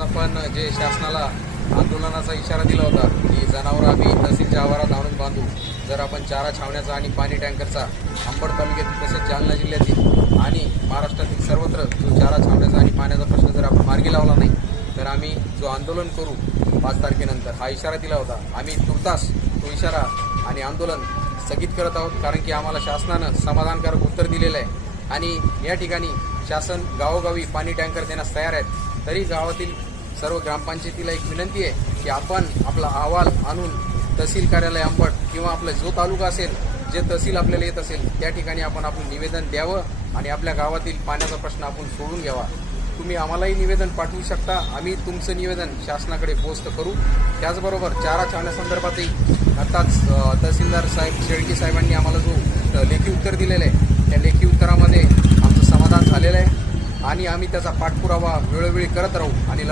आत्ताच आपण जे शासनाला आंदोलनाचा इशारा दिला होता की जनावरं आम्ही तहसीलच्या आवारात आणून बांधू, जर आपण चारा छावण्याचा आणि पाणी टँकरचा अंबड तालुक्यातील तसेच जालना जिल्ह्यातील आणि महाराष्ट्रातील सर्वत्र जो चारा छावण्याचा आणि पाण्याचा प्रश्न जर आपण मार्गी लावला नाही तर आम्ही जो आंदोलन करू 5 तारखेनंतर हा इशारा दिला होता. आम्ही तुर्तास तो इशारा आणि आंदोलन स्थगित करत आहोत, कारण की आम्हाला शासनानं समाधानकारक उत्तर दिलेलं आहे आणि या ठिकाणी शासन गावोगावी पाणी टँकर देण्यास तयार आहेत. तरी गावातील सर्व ग्रामपंचायतीला एक विनंती आहे की आपण आपला अहवाल आणून तहसील कार्यालय अंबड किंवा आपला जो तालुका असेल, जे तहसील आपल्याला येत असेल त्या ठिकाणी आपण आपलं निवेदन द्यावं आणि आपल्या गावातील पाण्याचा प्रश्न आपण सोडून घ्यावा. तुम्ही आम्हालाही निवेदन पाठवू शकता, आम्ही तुमचं निवेदन शासनाकडे पोस्ट करू. त्याचबरोबर चारा छावण्यासंदर्भातही आत्ताच तहसीलदार साहेब शेळके साहेबांनी आम्हाला जो लेखी उत्तर दिलेलं आहे त्या लेखी उत्तरामध्ये आमचं समाधान झालेलं आहे आणि आम्ही त्याचा पाठपुरावा वेळोवेळी करत राहू आणि